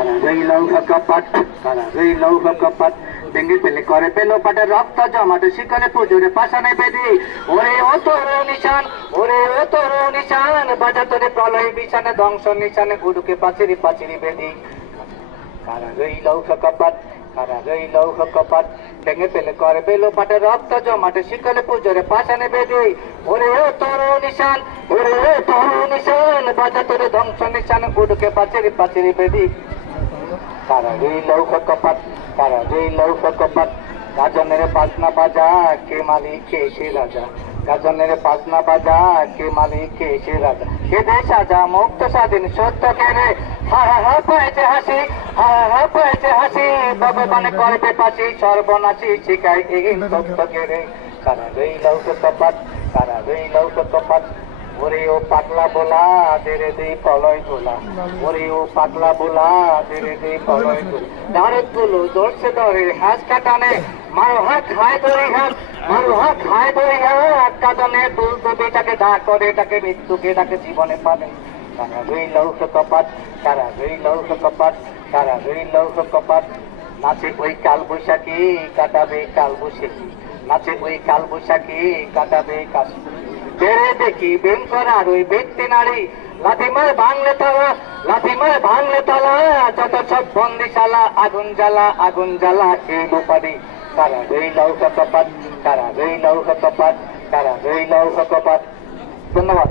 কারা রইল কপাট, কারা রইল কপাট, ভেঙে ফেলে করে পেলো পাটে রক্ত জমাটে শিকলে পুজোরে পাশানে বেদি। ওরে ও তোর নিশান, ওরে ও তোর নিশান, বাজা তোরে প্রলয় বিছানে ধ্বংস নিশানে গুরুকে পাচিরি পাচিরি বেদি। কারা রইল কপাট, কারা রইল কপাট, ভেঙে ফেলে করে পেলো পাটে রক্ত জমাটে শিকলে পুজোরে পাশানে বেদি। ওরে ও তোর নিশান, ওরে ও তোর নিশান, বাজা তোরে ধ্বংস নিশানে গুরুকে পাচিরি পাচিরি বেদি। কারা রইল কপাট, কারা রইল কপাট, গাজনের বাজনা বাজা কে মালিক কে সে রাজা, গাজনের বাজনা বাজা কে মালিক কে সে রাজা। কে দেশ সাজা মুক্ত স্বাধীন সত্য কেড়ে, হা হা হা পাইছে হাসি, হা হা হা পাইছে হাসি, ভগবানে করবে পাশি সর্বনাশী শিখায় এগিন সত্য কেড়ে। কারা রইল কপাট, কারা রইল কপাট, ওরে ও পাগলা বোলা দেরে দে কলয় গোলা, ওরে ও পাগলা বোলা দেরে দে কলয় গোলা। দাঁড়ের তুলো দর্শে ধরে হাঁস কাটানে, মারো হাত খায় ধরে হাত, মারো হাত খায় ধরে হাত, কাটানে তুল তবিটাকে ডাক করে ডাকে মৃত্যুকে ডাকে জীবনে পাবে। কারা রইল কপাট, কারা রইল কপাট, কারা রইল কপাট, নাচে ওই কাল বৈশাখী কাটাবে কাল বৈশাখী, নাচে ওই কাল বৈশাখী কাটাবে কাল। বেড়ে দেখি বেন করার ওই ব্যক্তি নারী, লাথিমার ভাঙলে তালা, লাথিমার ভাঙলে তালা, যত সব বন্দিশালা আগুন জ্বালা আগুন জ্বালা এই লোপারি। কারা রইল কপাট, কারা রইল কপাট, কারা রইল কপাট। ধন্যবাদ।